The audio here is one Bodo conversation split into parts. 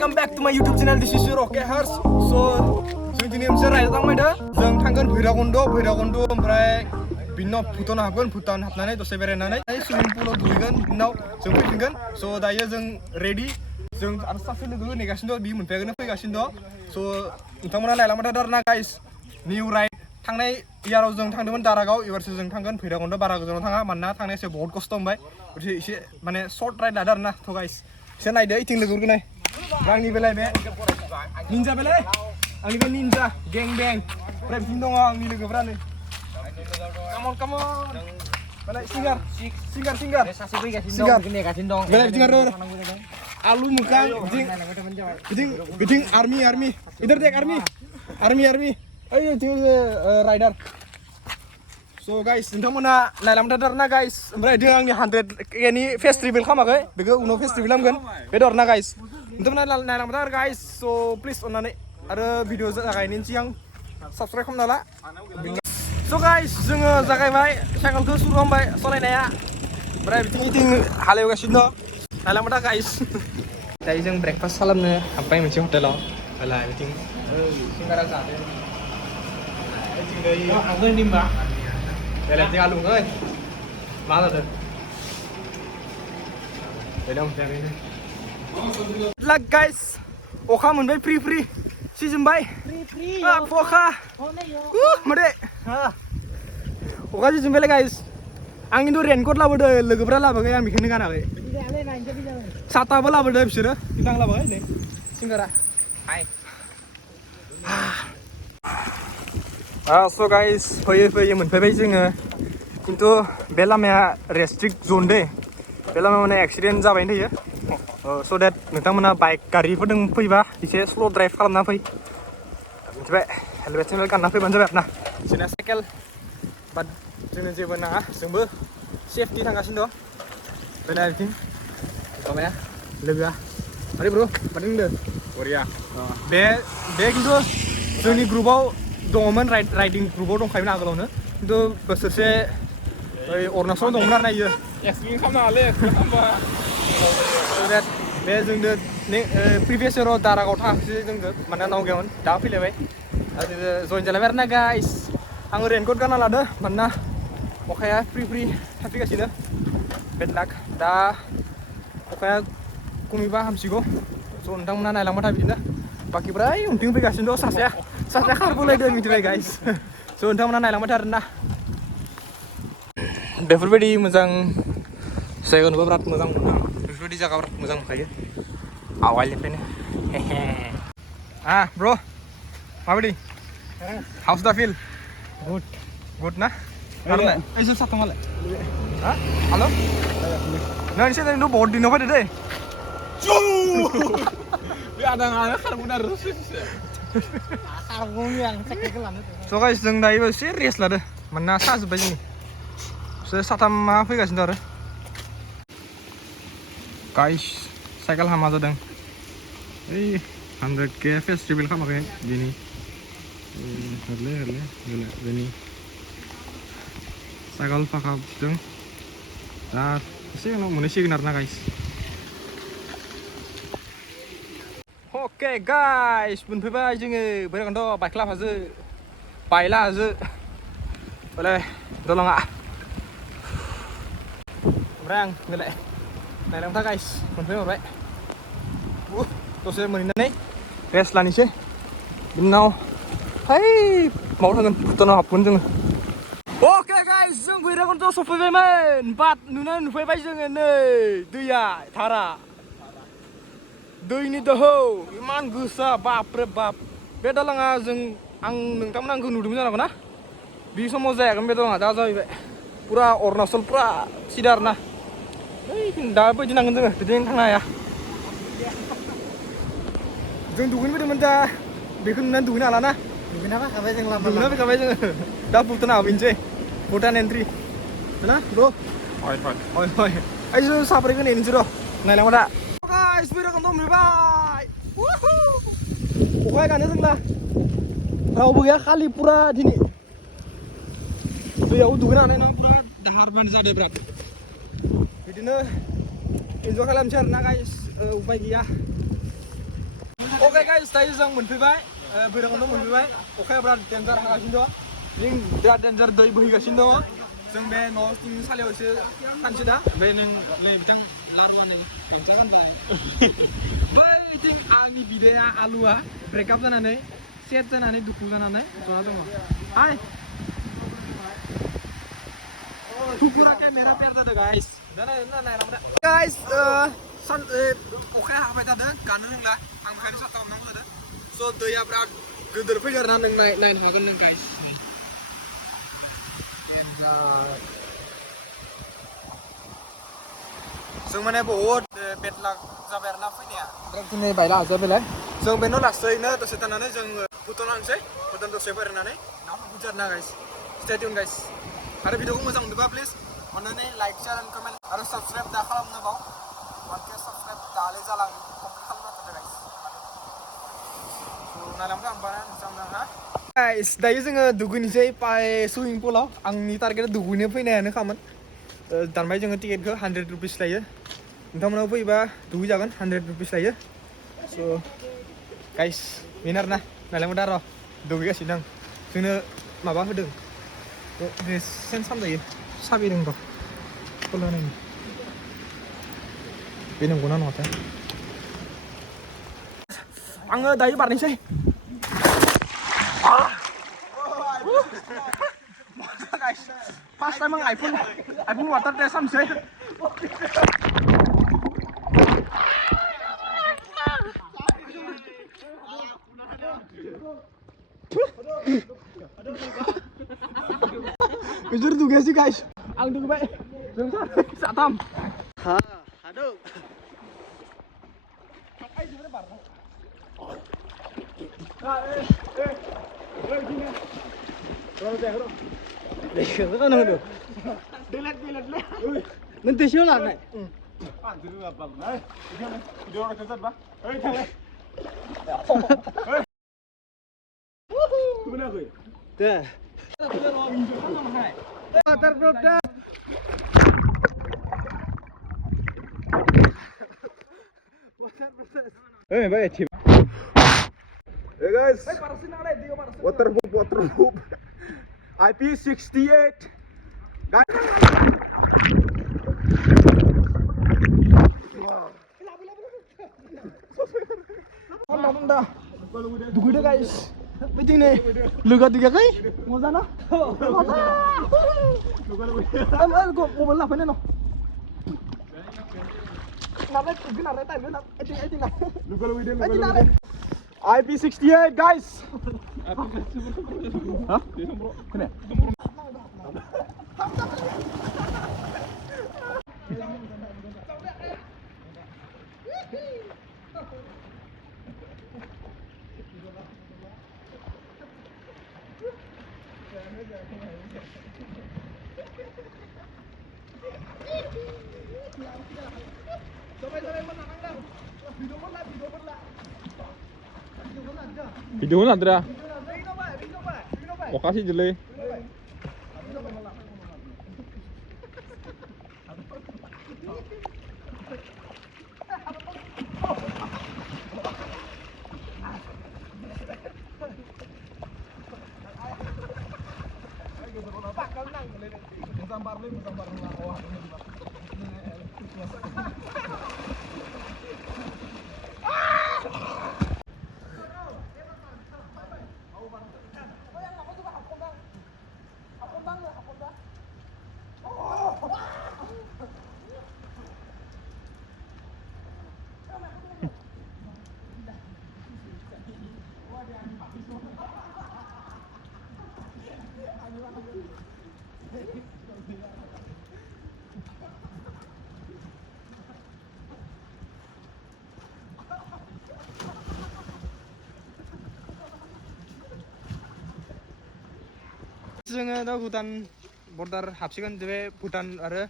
welcome back to my YouTube channel. This is your Rocket Hearts. So, जों दिनै मोनसे रायजो थांबाय दा जों थांगोन भैराकुन्द ओमफ्राय बिनि उनाव भुटान हाबगोन भुटान हाबनानै दसे बेरायनानै सुइमिं पुलाव दुगैगोन बिनि उनाव जों फैफिनगोन स' दायो जों रेडि जों आरो सासे लोगो नेगासिनो दं बि मोनफैगानो फैगासिनो दं स' नोंथांमोना नायलांबाय थादों आरोना गाइस निउ राइड थांनाय इयाराव जों थांदोंमोन दारागाव एबारसो जों थांगोन भैराकुन्द बारा गोजानाव थाङा मानोना थांनाया एसे बहुत खस्थ' मोनबाय एसे माने सर्ट राइड लादो आरोना थ' गाइस एसे नायदो इथिं लोगोफोरखौ नाय आंनि बेलाय बे निन्जा बेलाय आंनि बे निन्जा गें बें ओमफ्राय बिदिनो दङ आंनि लोगोफ्रानो come on बेलाय सिंगार सासे फैगासिनो दं नेगासिनो दं बेलाय बिथिं आरो आलु मोखां बिथिं आर्मी इधर देख आर्मी ओइ बिथिं राइडार स' गाइस नोंथांमोना नायलांबाय थादों आरोना गाइस ओमफ्राय जों आंनि 100K नि फेस्टिभेल खालामाखै बेखौ उनाव फेस्टिभेल खालामगोन बे दरना गाइस नोंथांमोना नायलांबाय थादों गाइस स' प्लिज अननानै आरो भिडिअ जागायनायनि सिगां साबस्क्राइब खालामना ला स' गाइस जोङो जागायबाय साइकेलखौ सुरु खालामबाय सालायनाया ओमफ्राय बिथिं हालेवगासिनो दं नायलांबाय था गाइस दायो जों ब्रेकफास्ट खालामनो हाबबाय मोनसे हटेलाव बेलाय बिथिं सिंगारा जादों आगोल निम्बा बेलाय बिथिं आलु ओइ मा जादों लाक गाइस अखा मोनबाय फ्रि सिजोमबाय अखा मादे अखा सिजोमबायलै गाइस आं खिन्थु रेनकट लाबोदों लोगोफ्रा लाबोआखै आं बेखौनो गानाखै साथाबो लाबोदों बिसोरो खिन्थु आं लाबोआखै नै सिंगारा हाय स' गाइस फैयै मोनफैबाय जोङो खिन्थु बे लामाया रेस्ट्रिक्ट जन दै बे लामायाव माने एक्सिडेन्ट जाबाय थायो स' देट नोंथांमोना बाइक गारिफोरजों फैबा एसे स्ल' ड्राइभ खालामना फै मिथिबाय हेलमेट गानना फैबानो जाबाय आरोना जोंना साइकेल बाट जोंनो जेबो नाङा जोंबो सेफटि थांगासिनो दं बेलाय बिथिं माबाया लोगोआ मारै ब्र' मारै होनदों बरिया बे खिन्थु जोंनि ग्रुपआव दङमोन राइडिं ग्रुपआव दंखायोमोन आगोलावनो खिन्थु बोसोरसे ओइ अरुणाचलाव दंमोन आरो ना इयो एक्सप्लेन खालामनाङालै बे जोंनो प्रिभियास इयाराव दारागाव थाङाखैसै जोंजों मानोना नगायावमोन दा फैलायबाय आरो जइन जालायबाय आरोना गाइस आङो रेनकट गानना लादो मानोना अखाया फ्रि थाफैगासिनो बेड लाक दा अखाया खमिबा हामसिगौ स' नोंथांमोना नायलांबाय था बिदिनो बाखिफ्रा उनथिं फैगासिनो दं सासेया खारबोलायदों मिथिबाय गाइस स' नोंथांमोना नायलांबाय था आरोना बेफोरबायदि मोजां जायगा नुबा बिराद मोजां मोनो बेफोरबायदि जायगा बिराद मोजां मोनखायो आवगायनिफ्रायनो ब्र' माबायदि हाउस दा फिल गुड ना ओइ जों साथाम मालाय हेल' नों एसे नों बहुत दिनाव फैदो दै बे आदाङानो खारगोन आरो स' गाइस जों दायो एसे रेस्ट लादो मानोना साजोब्बाय जोंनि बिसोर साथामा फैगासिनो दं आरो गाइस साइकेल हामा जादों ओइ 100K फेस्टिभेल खालामाखै दिनै बेनि साइकेल फाखाबजों दा एसे उनाव मोनहैसिगोन आरोना गाइस अके गाइस मोनफैबाय जोङो भैराकुन्द बाइख्ला हाजो बायला हाजो बोले दलङा ओमफ्राय आं बेलाय नायलांथा गाइस मोनफैहरबाय दसे मोनहैनानै रेस्ट लानोसै बिनि उनाव माबायाव थांगोन भुटानाव हाबगोन जोङो अके गाइस जों भैराकुन्द सफैबायमोन बाट नुफैबाय जोङो नै दैया धारा दैनि दोहौ इमान गोसा बापरे बाप बे दालाङा आं नोंथांमोना आंखौ नुदोंमोन जानांगौ ना बे समाव जायाखैमोन बे दालाङा दा जाहैबाय पुरा अरुणाचल पुरा सिदा आरोना दा बायदि नांगोन जोङो बिदिनो थांनो हाया जों दुगैनो फैदोंमोन दा बेखौ नुनानै दुगैनो हाला ना दुगैना फैखाबाय जोङो दा भुटान हाबहैनोसै भुटान एन्ट्रि ना ब्र' हय ओइ जों साब्रैखौ नेनोसै र' नायलांबाय दा गाइस भैराकुन्द मोनबाय अखा गानो जोंना रावबो गैया खालि पुरा दिनै दैयाव दुगैनो हानाय नङा पुरा दाहार बान जादों बिराद बिदिनो एन्जय खालामनोसै आरोना गाइस उपाय गैया Oke guys, tadi जों मोनफैबाय भैरबकुन्द मोनफैबाय अखाया बिराद डेन्जार हागासिनो दं बिराद डेन्जार दै बोहैगासिनो दङ जों बे न'नि सालायावसो थानोसै दा ओमफ्राय नों नै बिथां लारुआ नै गामसा गानबाय बैथिं आंनि बिदाया आलुआ ब्रेकआप जानानै सेट जानानै दुखु जानानै जना दङ हाय Kupura kamera perda da guys. Guys, अखाया हाबाय थादों गानो रोंला आं बेखायनो साथा हमनांगौ जादों स' दैया बिराद गिदिर फैदों आरोना नों नायनो हागोन नों गाइस जों माने बहुद बेड लाक जाबाय आरोना फैनाया दिनै बायला हाजोबैलाय जों बेनो लासैनो दसे थानानै जों भुटान थांसै भुटान दसे बेरायनानै नाव थांसै आरोना गाइस स्टे टिउन गाइस आरो भिडिअखौ मोजां मोनदोंबा प्लिज अन्नानै लाइक शेयार एन्ड कमेन्ट आरो साबस्क्राइब दा खालामनो बाव मानके साबस्क्राइब दाले जालाङो कमप्लिट खालामना होदो गाइस नालामखौ आं बारा नोंसांना हा गाइस दायो जोङो दुगैनोसै सुइमिं पुलाव आंनि टारगेट दुगैनो फैनायानो खामोन दानबाय जोङो टिकेटखौ 100 रुपिस लायो नोंथांमोनाव फैबा दुगैजागोन 100 रुपिस लायो स' गाइस बेनो आरोना नालामखौ दा र' दुगैगासिनो आं जोंनो माबा होदों ड्रेस चेन्ज खालामजायो साबि दं र' खला नायनि बे नंगौना नङाथाय आङो दायो बारनोसै फार्स्ट टाइम आं आइफन वाटार टेस्ट खालामसै बिसोर दुगैयासै गाइस आं दुगैबाय जों साथाम हादों नों दैसेयाव लानाय दे Hey guys, waterproof, IP68, guys. Dugude guys, betul nih, lega tiga kali, mau sana? Kok mau lah mana no? IP68 guys. Hah? Kena? Video lah Andra. Makasih Jele. जोङो दा भुटान बर्डार हाबसिगोन बे भुटान आरो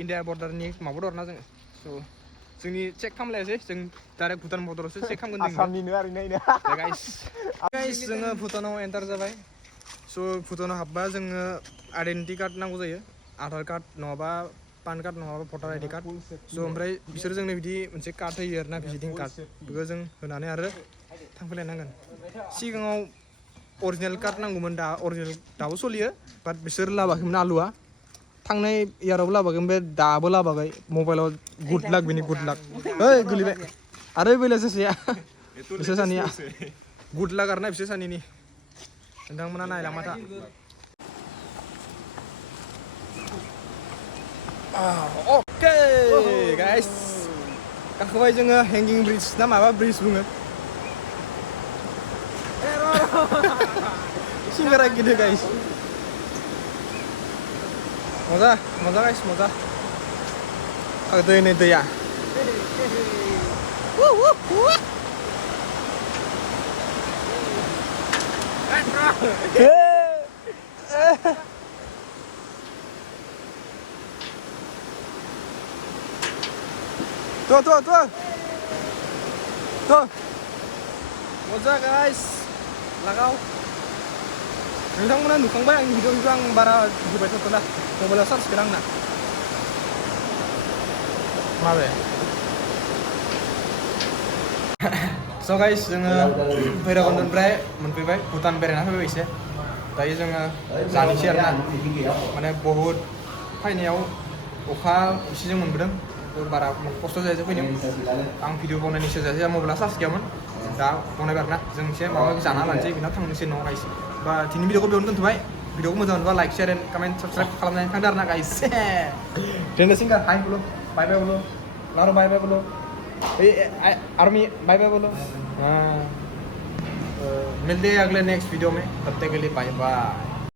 इन्डिया बर्डारनि माबा दरना जोङो स' जोंनि चेक खालामलायासै जों डाइरेक्ट भुटान बर्डारावसो चेक खालामगोन आसामनिनो ओरैनो गाइस जोङो भुटानाव एन्टार जाबाय स' भुटानाव हाबबा जोङो आइडेन्टिटि कार्ड नांगौ जायो आधार कार्ड नङाबा पान कार्ड नङाबा भटार आइडि कार्ड स' ओमफ्राय बिसोर जोंनो बिदि मोनसे कार्ड होयो आरोना भिजिटिं कार्ड बेखौ जों होनानै आरो थांफैलायनांगोन सिगाङाव अरिजिनेल कार्ड नांगौमोन दा अरिजिनेल दाबो सोलियो बाट बिसोर लाबोआखैमोन आलुआ थांनाय इयारावबो लाबोआखै ओमफ्राय दाबो लाबोआखै मबाइलाव गुड लाक बेनि गुड लाक ओइ गोलैबाय आरो बेलाय सासेया बिसोर सानैया गुड लाक आरोना बिसोर सानैनि नोंथांमोना नायलांबाथा अके गाइस गाखोबाय जोङो हेंगिं ब्रिज ना माबा ब्रिज बुङो सिंगारा गिदिर गाइस मजा मजा गाइस मजा दै नै दैया tuh moza guys lagaw nोंथांमोना नुखांबाय आंनि भिडिअखौ आं बारा होबाय थाथ'ला मबाइलाव सार्च खालाम आंना माबे स' गाइस जोङो भैरबकुन्दनिफ्राय मोनफैबाय भुटान बेरायना फैबाय एसे दायो जोङो जानोसै आरोना माने बहुद फैनायाव अखा एसे जों मोनबोदों बारा खस्थ' जायो फैनायाव आं भिडिअ बनायनोसो जायासै मबाइला चार्ज गैयामोन दा बनायबाय आरोना जों एसे माबा माबि जाना लानोसै बिनाव थांनोसै न'आव गाइस बा दिनै भिडिअखौ बेयावनो दोनथ'बाय भिडिअखौ मोजां मोनबा like share and comment subscribe खालामनानै थांदो आरोना गाइस दोननोसै हाय बोलो बाय बाय बोलो लारु बाय बाय बोलो आर्मी बाय बाय बोलो मिलते हैं अगले नेक्स्ट वीडियो में तब तक के लिए बाय बाय